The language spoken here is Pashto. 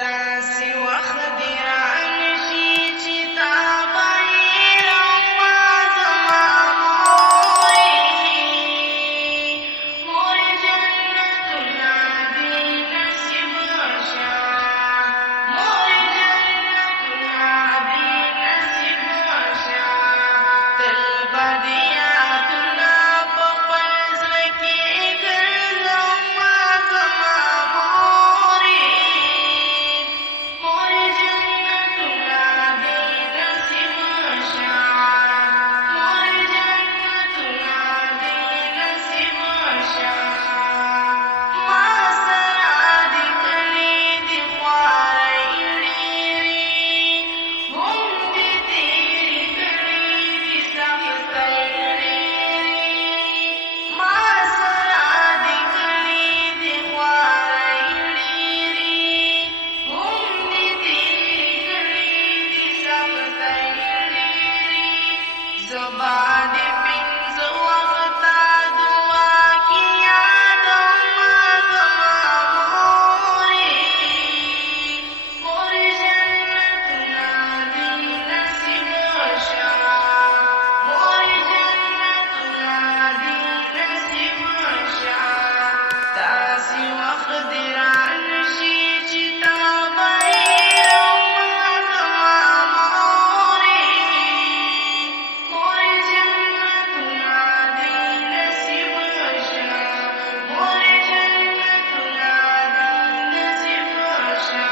داسې وخت دې رانشي چې تا به یې رما زما مورې جنتونه دې نصیب شه مورې جنتونه دې نصیب شه تل به دې یادونه په خپل زړه کې ګرځومه زما مورې جنتونه دې نصیب شه مورې جنتونه دې نصیب شه ما سره دې کړې دي خوارۍ ډېرې هم دې تېرې کړې دي سختۍ ډېرې ما سره دې کړې دي خوارۍ ډېرې هم دې تېرې کړې دي سختۍ ډېرې زه به دې پنځه وخته دعا کې یادومه زما مورې جنتونه دې نصیب شه مورې جنتونه دې نصیب شه داسې وخت دې رانشي چې تا به یې رما زما مورې جنتونه دې نصیب شه مورې جنتونه دې نصیب شه